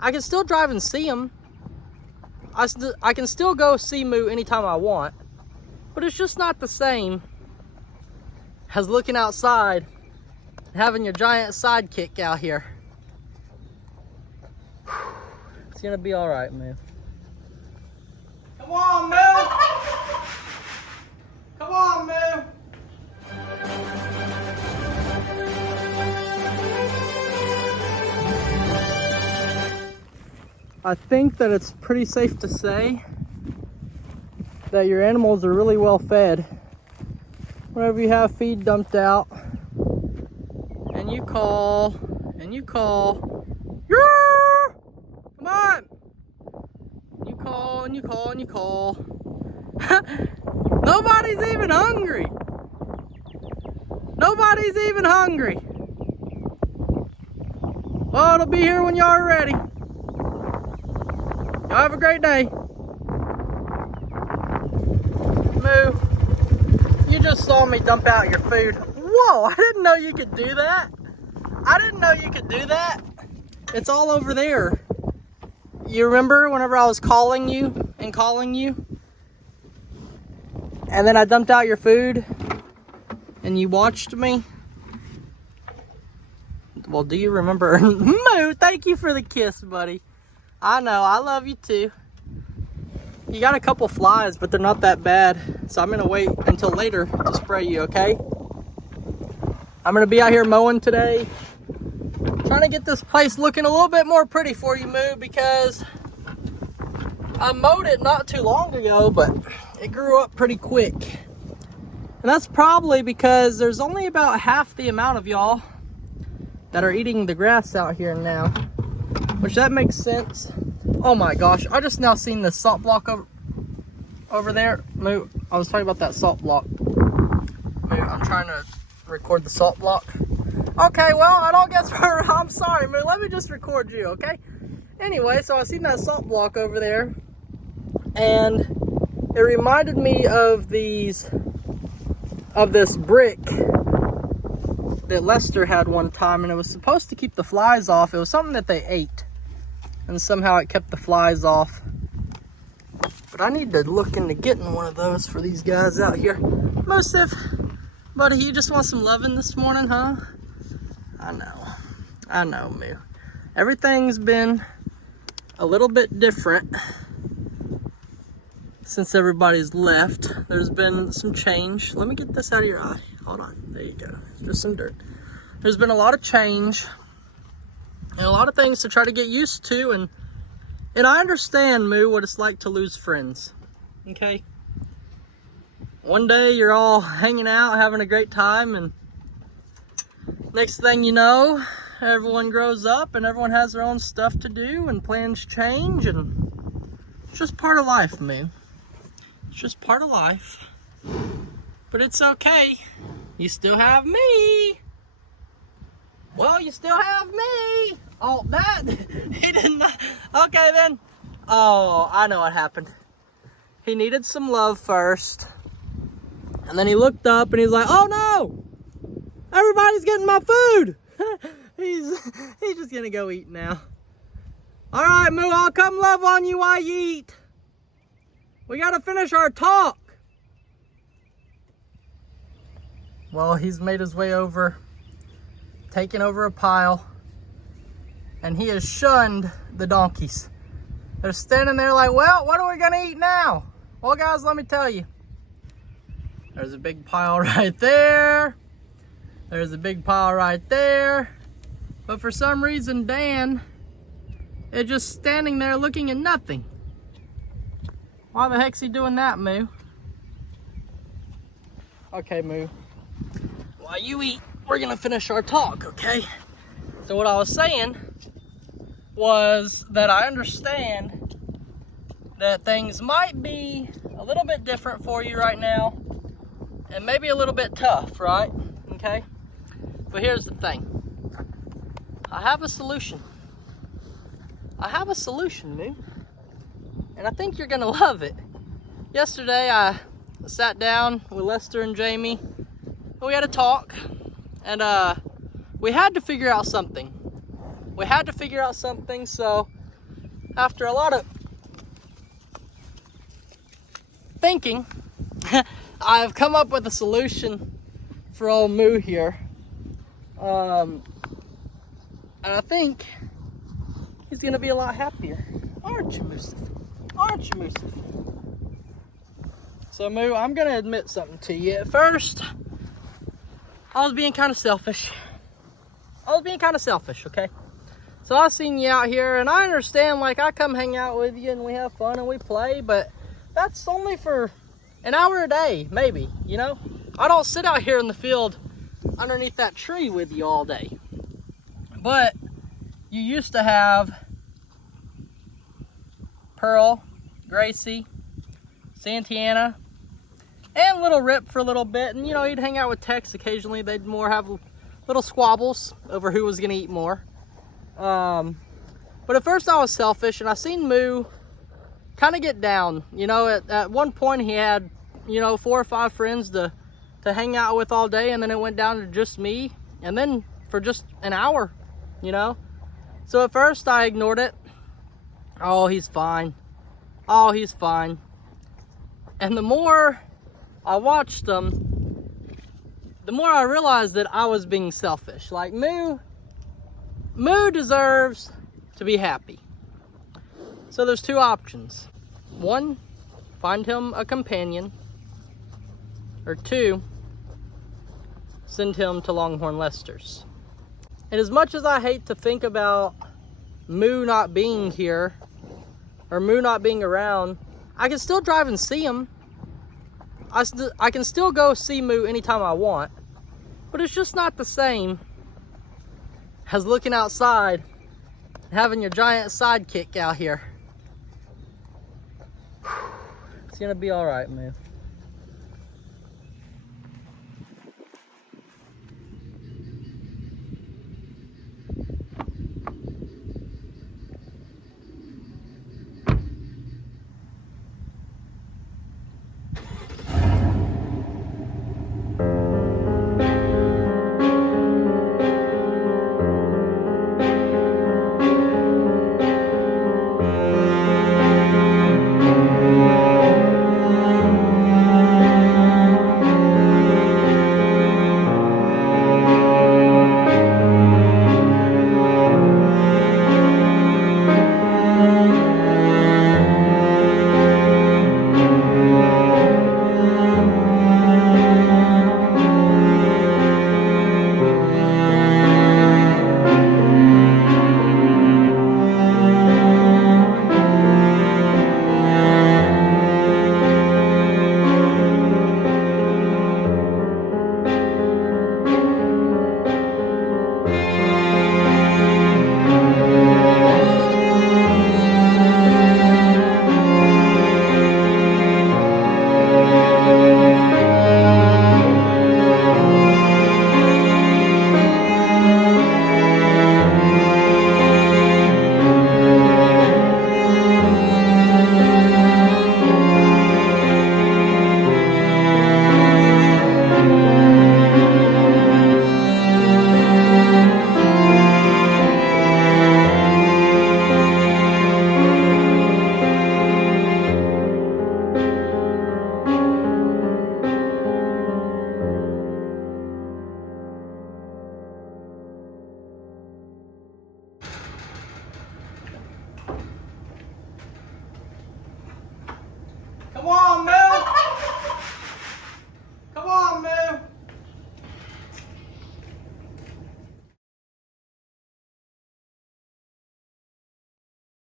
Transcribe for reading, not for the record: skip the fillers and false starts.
I can still drive and see them. I can still go see Moo anytime I want, but it's just not the same as looking outside and having your giant sidekick out here. It's gonna be all right, Moo. Come on, Moo! Come on, Moo! I think that it's pretty safe to say that your animals are really well fed whenever you have feed dumped out and you call, yeah! Come on! You call and you call and you call. Nobody's even hungry. Nobody's even hungry. Well, it'll be here when y'all are ready. Y'all have a great day. Moo, you just saw me dump out your food. Whoa, I didn't know you could do that. I didn't know you could do that. It's all over there. You remember whenever I was calling you? And then I dumped out your food and you watched me? Well, do you remember? Moo, thank you for the kiss, buddy. I know, I love you too. You got a couple flies, but they're not that bad. So I'm gonna wait until later to spray you, okay? I'm gonna be out here mowing today. Trying to get this place looking a little bit more pretty for you, Moo, because I mowed it not too long ago, but it grew up pretty quick. And that's probably because there's only about half the amount of y'all that are eating the grass out here now. Which that makes sense. Oh my gosh, I just now seen this salt block over there. Moo, I was talking about that salt block. Moo, I'm trying to record the salt block. Okay, well, I don't guess I'm sorry, Moo. Let me just record you, okay? Anyway, so I seen that salt block over there, and it reminded me of this brick that Lester had one time, and it was supposed to keep the flies off. It was something that they ate, and somehow it kept the flies off. But I need to look into getting one of those for these guys out here. Mosif, buddy, you just want some loving this morning, huh? I know, Moo. Everything's been a little bit different since everybody's left. There's been some change. Let me get this out of your eye. Hold on, there you go. Just some dirt. There's been a lot of change and a lot of things to try to get used to, and I understand, Moo, what it's like to lose friends. Okay? One day you're all hanging out, having a great time, and next thing you know, everyone grows up and everyone has their own stuff to do and plans change, and it's just part of life, Moo. It's just part of life. But it's okay. You still have me. Well, you still have me. Oh, that, he did not. Okay, then. Oh, I know what happened. He needed some love first. And then he looked up and he's like, oh no, everybody's getting my food. He's just gonna go eat now. All right, Moo, I'll come love on you while you eat. We gotta finish our talk. Well, he's made his way over, taken over a pile, and he has shunned the donkeys. They're standing there like, well, what are we gonna eat now? Well, guys, let me tell you. There's a big pile right there. There's a big pile right there. But for some reason, Dan is just standing there looking at nothing. Why the heck's he doing that, Moo? Okay, Moo. While you eat, we're gonna finish our talk, okay? So what I was saying was that I understand that things might be a little bit different for you right now, and maybe a little bit tough, right? Okay? But here's the thing. I have a solution. I have a solution, Moo. And I think you're gonna love it. Yesterday, I sat down with Lester and Jamie. We had a talk, and we had to figure out something. So after a lot of thinking, I've come up with a solution for old Moo here. And I think he's gonna be a lot happier. Aren't you, Mustafa? Aren't you, Mustafa? So Moo, I'm gonna admit something to you. At first, I was being kind of selfish. Okay? So I seen you out here, and I understand, like, I come hang out with you and we have fun and we play, but that's only for an hour a day, maybe, you know? I don't sit out here in the field underneath that tree with you all day. But you used to have Pearl, Gracie, Santana, and little Rip for a little bit. And, you know, he'd hang out with Tex occasionally. They'd more have little squabbles over who was going to eat more. But at first I was selfish, and I seen Moo kind of get down. You know, at one point he had, you know, 4 or 5 friends to hang out with all day, and then it went down to just me, and then for just an hour, you know. So at first I ignored it. Oh, he's fine. Oh, he's fine. And the more I watched them, the more I realized that I was being selfish. Like, Moo deserves to be happy. So there's 2 options. 1, find him a companion. Or 2, send him to Longhorn Lester's. And as much as I hate to think about Moo not being here, or Moo not being around, I can still drive and see him. I can still go see Moo anytime I want, but it's just not the same as looking outside and having your giant sidekick out here. It's gonna be all right, Moo.